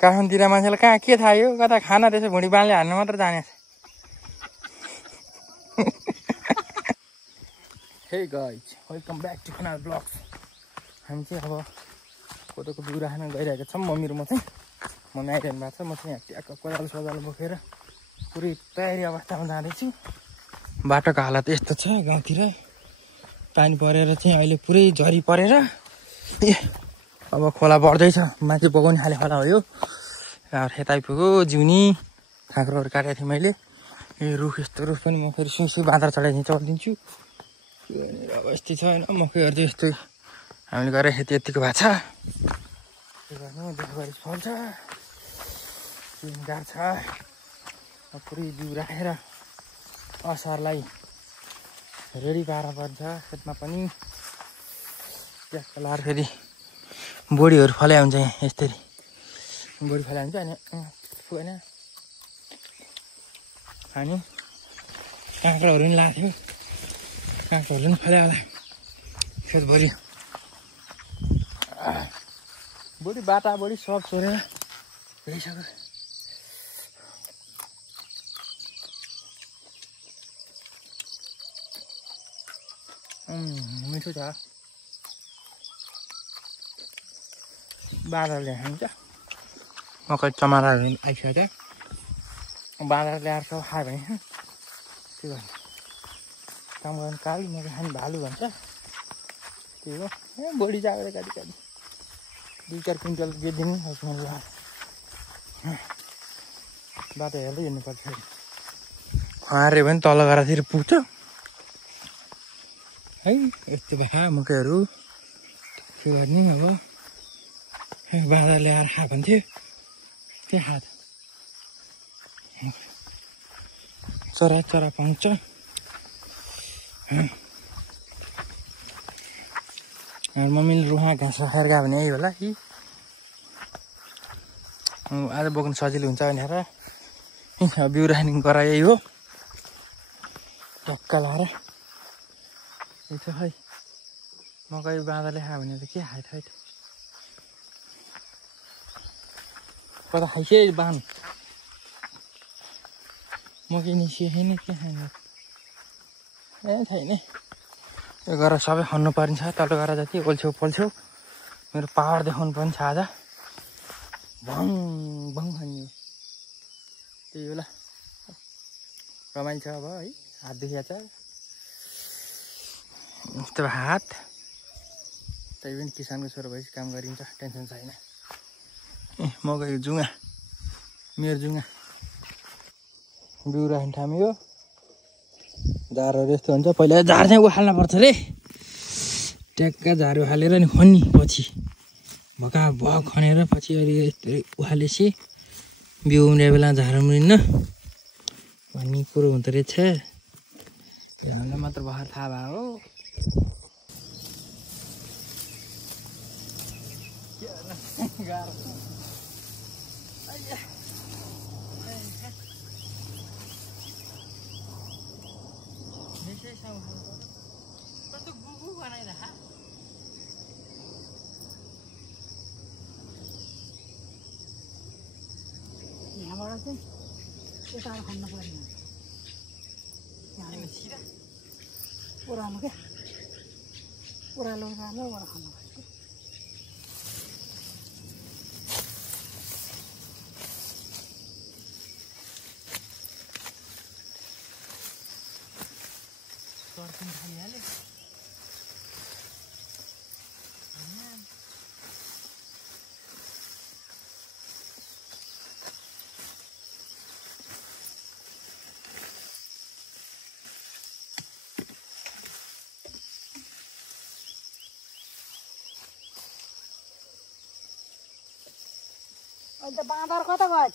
काठमाडौँतिर मान्छेलाई कहाँ के थाहा यो कता खाना त्यसो भुँडी बाँधले हान्नु मात्र जाने हे guys welcome back to Kunal blogs हामी चाहिँ अब कोदोको बिउ राख्न गइरहेको छौँ मम्मी र म चाहिँ मम्मी आइरहनु भएको छ म चाहिँ यहाँ ट्याक्क कोदालो सोदालो बोकेर पुरै तयारी अवस्थामा जाँदैछु बाटोको हालत यस्तो छ गाउँतिर पानी परेर चाहिँ अहिले पुरै झरी परेर अब खोला बढ्दैछ माथि बगाउने खाले खोला हो यो यता आइपुग्यो जिउनी काँक्रोहरू काटेको थिएँ मैले यो रुख यस्तो रुख पनि म फेरि सुई बाँदर चढाइदिन्छ चढिदिन्छु अब यस्तै छ होइन मकैहरू चाहिँ यस्तै हामीले गरेर खेती यतिको भएको छ के गर्नु देशभरि फल्छ गाह्रो छ पुरै बिउ राखेर असारलाई रेडी पार्नु पर्छ खेतमा पनि ट्याक्क लाएर फेरि बोडीहरू फल्या हुन्छ यहाँ यस्तरी बोडी फल्या हुन्छ अनि होइन अनि काँक्रोहरू पनि लाएको थियो काँक्रोहरू पनि फल्या होला खेतभरि बोडी बाटा बोडी सब छोडेर ल्याइसक्यो मिठो छ बाँदरले खान्छ मकै चमाराहरू आइसक्यो बाँदर ल्याएर सब खायो भने के गर्नु काम गर्नु काली मकै खाने भालु भन्छ त्यही हो ए बोडी जाँगर गाडी 2-4 क्विन्टल बेच्दिनु बाटो हेर्दै हिँड्नुपर्छ हारे भने तल गएर पुग्छ है यस्तो भए मकैहरू के गर्ने अब बाँदर ल्याएर खायो भने थियो त्यही खाँद चरा चरा पाउँछ मम्मीले रुखमा घाँस राखेर गयो भने यही होला कि आज बोक्नु सजिलो हुन्छ भनेर बिउ राख्ने गरा यही हो टक्क लाएर यही छ खै मकै बाँदरले खायो भने त के खायो त कता खाइसे बाँध मकै निस्कियो छैन के खाने ए छैन यो गरेर सबै खन्नु पर्ने छ तल गएर जति ओल्छेउ पोल्छेउ मेरो पावर देखाउनु पर्ने छ आज भङ भङ खाने त्यही होला रमाइलो छ अब है हात देखिया छ यस्तो हात त्यही पनि किसानको छोरो भएपछि काम गरिन्छ टेन्सन छैन मकै जुङ्गा मेरो जुङ्गा बिउ राख्ने ठाउँ यो झारहरू यस्तो हुन्छ पहिला झार चाहिँ उखाल्न पर्छ रे ट्याक्क झार उखालेर नि खन्नी पछि भका भक खनेर पछि अहिले यस्तो उखालेपछि बिउ उम्रिए बेला झार उम्रिन्न भन्ने कुरो हुँदो रहेछ हामीलाई मात्र भर्खर थाहा भयो हो यहाँबाट चाहिँ यता खन्न पर्ने ओह्रालो क्या ओह्रालो ओह्रालोबाट खन्न पर्छ अन्त बाँदर कता गएछ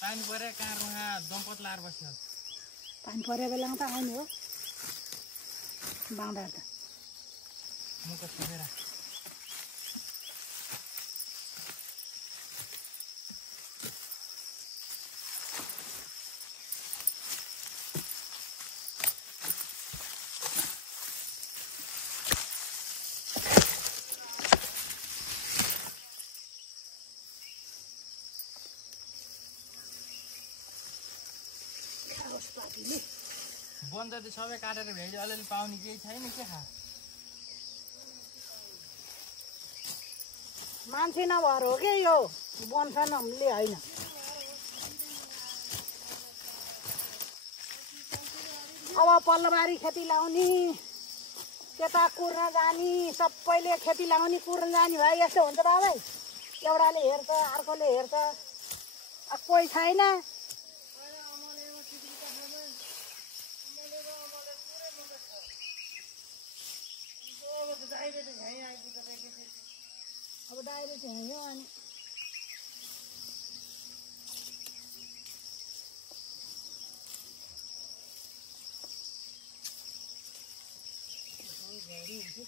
पानी परे कहाँ रुहा दम्पत लाएर बस्यो पानी परे बेलामा त आउने हो बाँदर त म त बन्द त सबै काटेर भ्याइदियो अलिअलि पाउने केही छैन के खा मान्छे नभएर हो कि यो वंशनले होइन अब पल्लोबारी खेती लाउने त्यता कुर्न जाने सबैले खेती लाउने कुर्न जाने भाइ यस्तो हुन्छ बाबै एउटाले हेर्छ अर्कोले हेर्छ कोही छैन अब डाइरेक्ट हिँड्यो अनि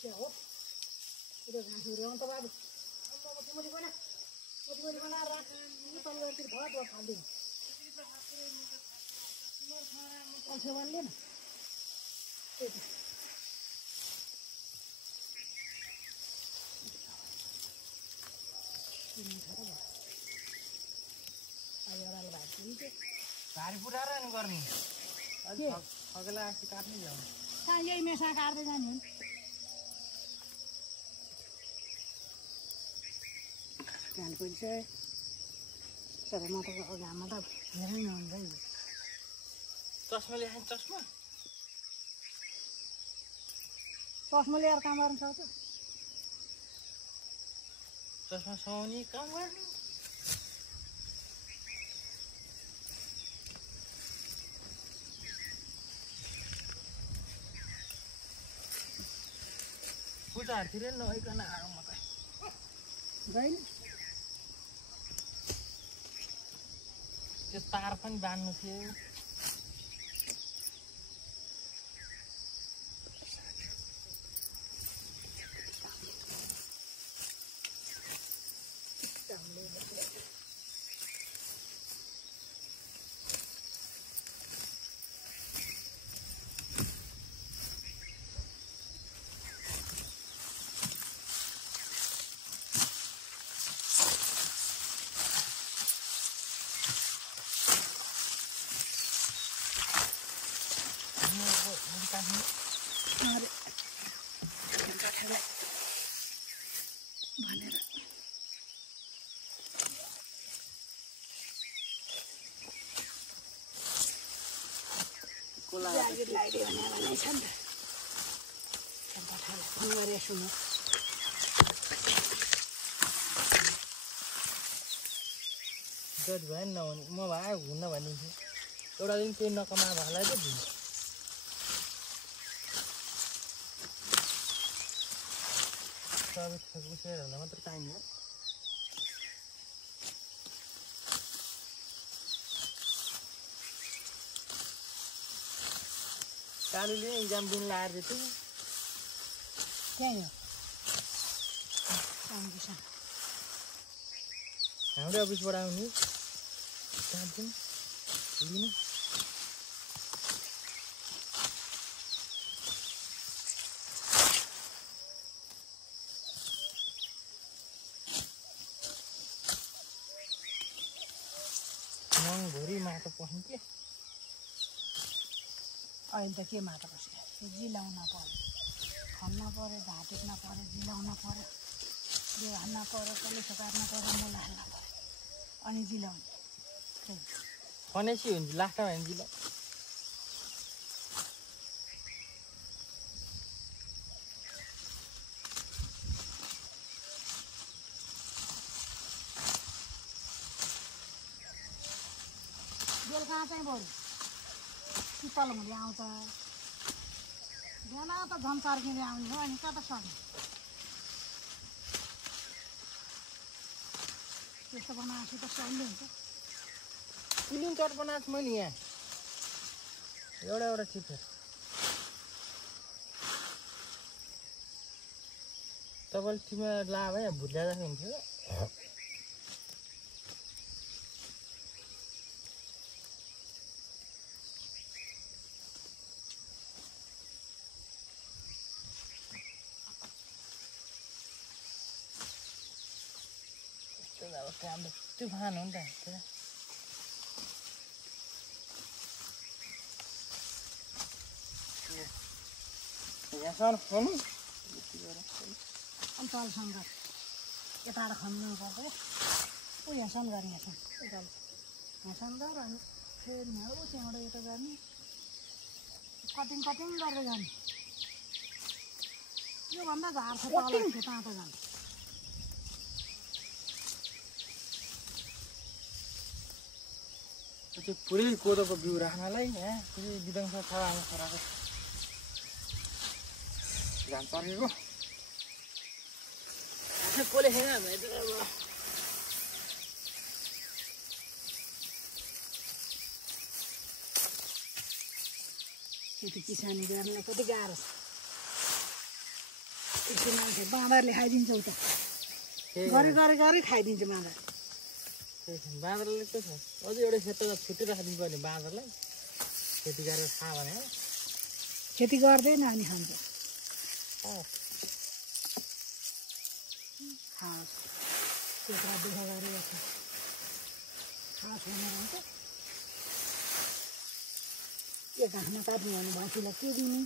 क्या हो त्यो घाँसहरू आउँछ बाबु मोटी बनाएर राख परिवारतिर भर फालिदिनु अल्छे भन्ने न त्यही त भारी पुऱ्याएर नि गर्ने अघिल्ला अस्ति काट्नै जाऊ कहाँ यही मेसा काट्दै जाने हो ध्यान पुग्छ तर म त घाममा त हेरै नहुन्छ नि चस्मा ल्याएँ चस्मा चस्मा ल्याएर काम गर्नु सक्छ चस्मा सुहाउने काम गर्ने पूजाहरूतिर नभइकन आऊ म त गइन् त्यो तार पनि बाँध्नु थियो गड भएन नहुने म भए हुन्न भनिन्थेँ एउटा दिन केही नकमा भएलाई त दिनु सबै उसैहरूलाई मात्र चाहिने हो कालुले इक्जाम दिन लाएर थियो त्यही हो हाम्रै अफिसबाट आउने 4 दिन लिनु भोरी माटो पस्नु के अहिले त के माटो पस्यो जिलाउन पर्यो खन्न पर्यो घाँट टेक्न पर्यो जिलाउन पर्यो बिउ हान्न पर्यो कलेसो काट्न पर्यो मुला हाल्न पर्यो अनि जिलाउने फनेसी हुन्छ लास्टमा भने जिला बेलुका चाहिँ बरु शीतल हुँदै आउँछ बिहान त झन् चर्किँदै आउने हो अनि कता सक्ने त्यस्तो बनाएपछि त सहिले हुन्छ फिलिङ कट बनाएको मैले यहाँ एउटा चिपेर तपाईँले तिमीलाई ला भए भुत्ल्या जस्तो हुन्थ्यो अब काम त तुफान हो नि त यहाँसम्म खन्नु अनि तलसम्म गर यताबाट खन्नु पर्छ ऊ यहाँसम्म गर्ने यहाँसम्म यहाँसम्म गर अनि फेरि यहाँ ऊ त्यहाँबाट यता गर्ने कटिङ गरेर जाने योभन्दा झार्छ तल तातो जाने त्यो पुरै कोदोको बिउ राख्नलाई यहाँ फेरि विदङ्स छ आमा छोराको घाम चर्केको कसले छैन खेती किसानी गर्न कति गाह्रो छ मान्छे बाँदरले खाइदिन्छ उता गरी खाइदिन्छ बाँदर बाँदरले के छ अझै एउटा खेत त छुट्टै राखिदिनु पर्ने बाँदरलाई खेती गरेर खा भने खेती गर्दैन अनि खान्छ खास त्यत्रा दुःख गरेको छ खास भनेर हुन्छ एक हातमा काट्नु भने भाँसीलाई के दिने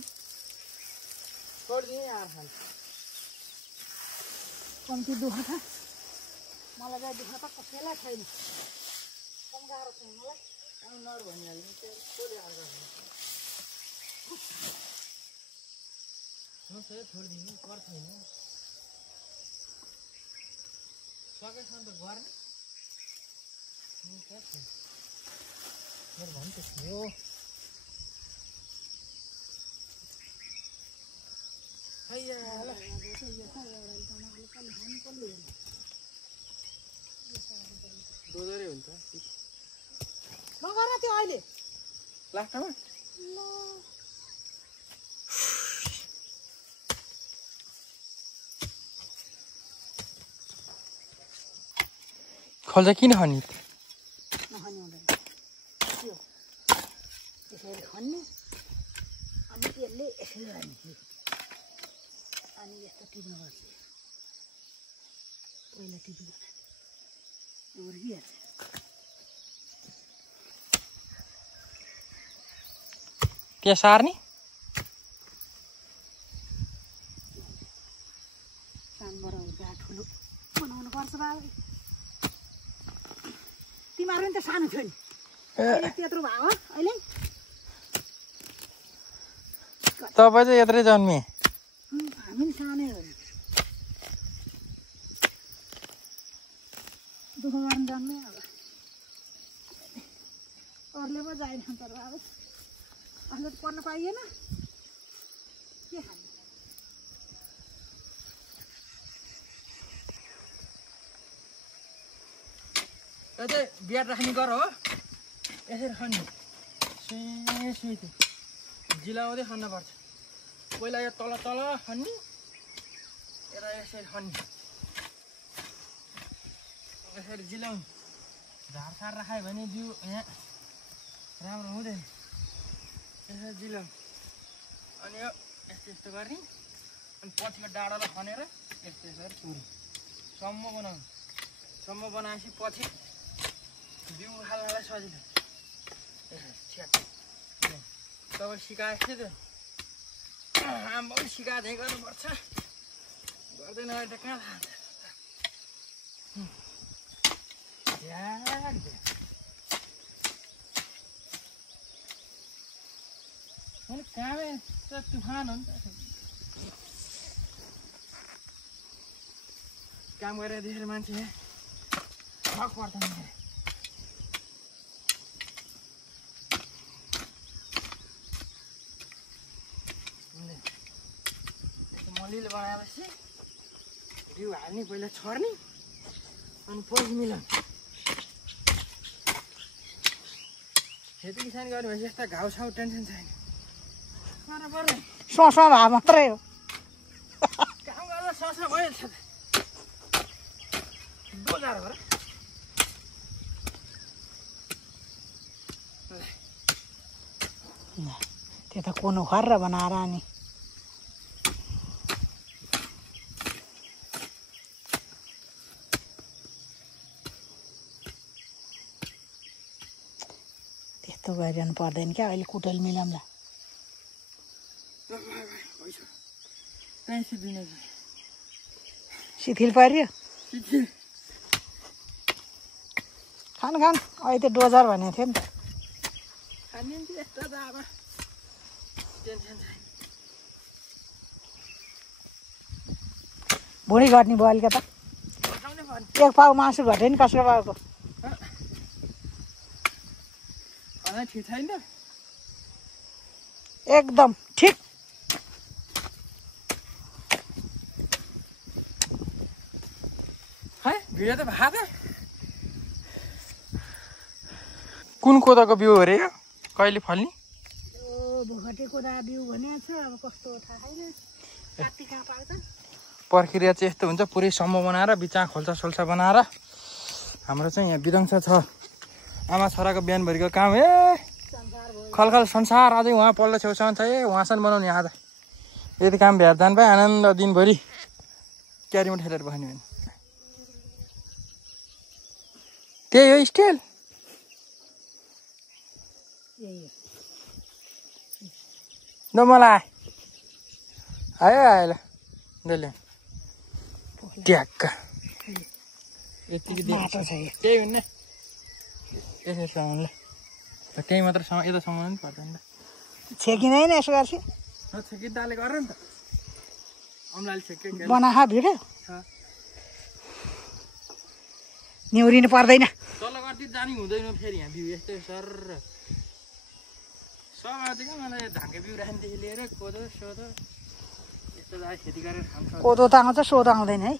छोडिदिने आएर खान्छ कम्ती दुःख छ मलाई चाहिँ दुःख त कसैलाई छैन कम गाह्रो छ मलाई नर भनिहाल्ने कसले आएर छोडिदिनु पर्दैन सकेसम्म त गर्ने मेरो भन्नु त थियो दोधरै हुन्छ नगर त्यो अहिले लास्टमा खल्जा किन खन्ने नखाने हुँदैन त्यो यसरी खन्ने अनि त्यसले यसरी हाल्ने अनि यस्तो टिप्नुपर्छ पहिला टिप्नु उर्किहाल्छ त्यहाँ सार्ने कामबाट हुन्छ ठुलो बनाउनु पर्छ बाबा तिमीहरू नि त सानो थियो नि त्यत्रो भयो अहिले तपाईँ चाहिँ यत्रै जन्मे हामी नि सानै हो दुःख गर्नु जन्मे अब अरूले पो जाएन तर अब अहिले त पढ्न पाइएन के खाने चाहिँ बिहार राख्ने गर हो यसरी खन्ने सुई जिलाउँदै खन्नुपर्छ पहिला यो तल खन्ने यता यसरी खन्ने यसरी जिलाउने झारसार राखायो भने बिउ यहाँ राम्रो हुँदैन यसरी जिलाउँ अनि यो यस्तो गर्ने अनि पछिको डाँडालाई खनेर यस्तो यसरी पुर्ने सम्म बनाउनु सम्म बनाएपछि पछि बिउ हाल्नलाई सजिलो तपाईँ सिकाएको थियो त्यो आमाले सिकाएको चाहिँ गर्नुपर्छ गर्दैन अहिले त कहाँ थाहा मैले कामै त तुफान हो नि त काम गरेर देखेर मान्छे छक पर्दैन मलिलो बनाएपछि बिउ हाल्ने पहिला छर्ने अनि पछि मिलाउने खेती किसान गर्ने भएपछि यस्ता घाउछाउ टेन्सन छैन ससा भए मात्रै हो काम गर्दा ससा भइहाल्छ त बोलाएर हो र त्यो त कुनो खर्र बनाएर अनि त्यस्तो गरिरहनु पर्दैन क्या अहिले कुटेल मिलाउँला कहीँ सिद्धिन शिथिल पर्यो शिथिल खान अहिले त डोजर भनेको थियो नि त खाने यस्तो त अब टेन्सन छैन भुँडी घट्ने भयो अलिकता घटाउनै पर्ने एक पाउ मासु घट्यो नि कसको पाउको ठिक छैन एकदम ठिक है भिडियो त भए त कुन कोदाको बिउ हो रे यो कहिले फल्ने यो भोगटे कोदा बिउ भनेको छ अब कस्तो थाहा छैन काटी कहाँ पाउँछ प्रक्रिया चाहिँ यस्तो हुन्छ पुरै सम्म बनाएर बिचमा खोल्सा सोल्सा बनाएर हाम्रो चाहिँ यहाँ विध्वंस छ आमा छोराको बिहानभरिको काम खलखल संसार अझै उहाँ पल्लो छेउसम्म छ उहाँसम्म बनाउने आज यति काम भ्याएर जानु पाएँ आनन्द दिनभरि क्यारीमा ठेलेर बस्ने भने त्यही हो स्टाइल ल मलाई आयो आयो ल ल ट्याक्क यतिकै त्यही हुन्न यसो ल त्यही मात्र यता समाउनु पनि पर्दैन नि छेकिँदैन यसो गर्छ त छेकिँदाले गर नि त अम्लाले छेक्यो बनाहा भिड्यो निहुरिनु पर्दैन तल गर्दै जानु हुँदैन फेरि यहाँ बिउ यस्तै सर समातेको मलाई धानको बिउ राख्नेदेखि लिएर कोदो सोदो यस्तो जाँदा खेती गरेर खान्छ कोदो त आउँछ सोदो आउँदैन है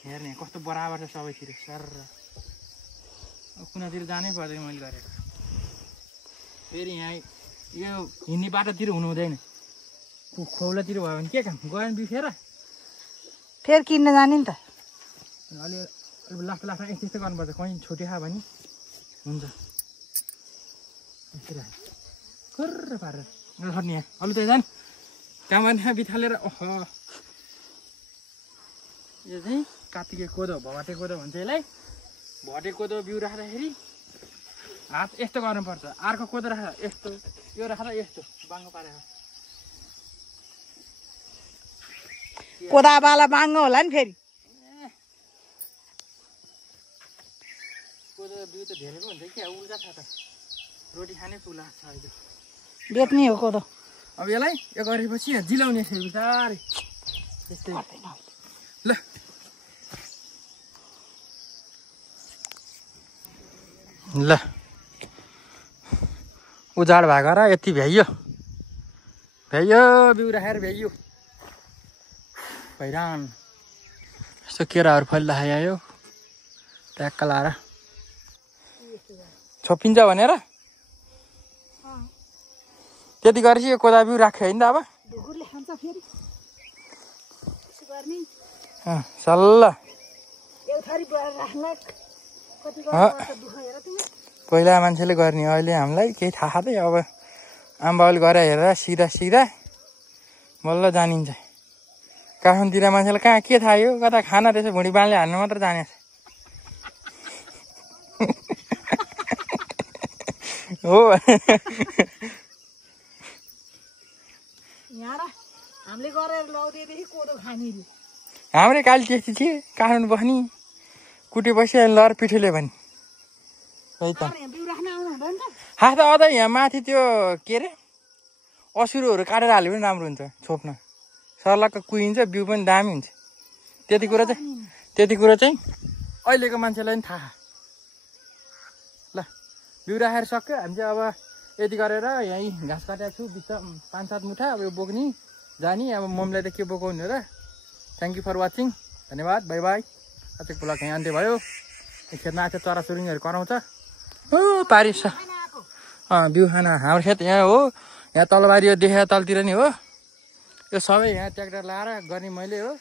हेर्ने कस्तो बराबर छ सबैतिर सर कुनातिर जानै पर्दैन मैले गरेको फेरि यहाँ यो हिँड्ने बाटोतिर हुनु हुँदैन खौलातिर भयो भने के काम गयो भने बिफेर फेरि किन्न जाने नि त अलि लास्ट लास्टमा यस्तो यस्तो गर्नुपर्छ कहीँ छुट्यो खायो भने हुन्छ यस्तो राख्यो कर्र पारेर नखर्ने यहाँ अलि त जाने काम गर्ने बिथालेर ओह यो चाहिँ कात्तिके कोदो भटे कोदो भन्छ यसलाई भटे कोदो बिउ राख्दाखेरि हात यस्तो गर्नुपर्छ अर्को कोदो राखेर यस्तो यो राखेर यस्तो बाङ्गो पारेर कोदाबाला बाङ्गो होला नि फेरि कोदो बिउ त धेरै पो हुन्छ क्या उल्टा छ त रोटी खाने पुला छ अहिले बेच्ने हो कोदो अब यसलाई यो गरेपछि यहाँ जिलाउने छ बिस्तारै यस्तै ल ल उजाड भएको र यति भ्याइयो बिउ राखेर भ्याइयो भइरहन यस्तो केराहरू फलिराखेको ट्याक्क लाएर छोपिन्छ भनेर त्यति गरेपछि यो कोदा बिउ राख्यो होइन त अब ढुकुरले खान्छ फेरि यसो गर्ने सल्ल एउथरी राख्न कति गर्नुपर्छ दुःख हेर तिमी पहिला मान्छेले गर्ने अहिले हामीलाई केही थाहा थिएन अब आम्बाउले गरेर हेरेर सिधा सिधा बल्ल जानिन्छ काठमाडौँतिर मान्छेलाई कहाँ के थाहा यो कता खाना त्यसो भुँडी बाँधले हान्नु मात्र जाने हो हामीले गरेर लाउँदैदेखि कोदो खाने हाम्रै काली त्यस्तै थिए काठमाडौँ बस्ने कुटेपछि लर पिठोले भने है त खास त अझै यहाँ माथि त्यो के अरे असुरोहरू काटेर हाल्यो पनि राम्रो हुन्छ छोप्न सर्लक्क कुहिन्छ बिउ पनि दामी हुन्छ त्यति कुरा चाहिँ अहिलेको मान्छेलाई पनि थाहा ल बिउ राखेर सक्यो हामी चाहिँ अब यति गरेर यहीँ घाँस काटेको छु बिच 5-7 मुठा अब यो बोक्ने जाने अब मम्मीलाई त के बोकाउने र थ्याङ्क यू फर वाचिङ धन्यवाद बाई बाई आजको ब्लग यहाँ अन्त्य भयो खेतमा आएको चराचुरुङ्गीहरू कराउँछ हो पारिस बिउ खाना हाम्रो खेत यहाँ हो यहाँ तलबारी यो देखा तलतिर नि हो यो सबै यहाँ ट्र्याक्टर लाएर गर्ने मैले हो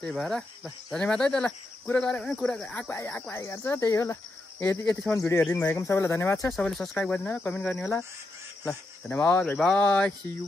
त्यही भएर ल धन्यवाद है त ल कुरा गऱ्यो भने कुरा आएको आइ गर्छ त्यही हो ल यतिसम्म भिडियो हेरिदिनु भएको सबैलाई धन्यवाद छ सबैले सब्सक्राइब गरिदिनु होला कमेन्ट गर्ने होला ल धन्यवाद बाई बाई सी यू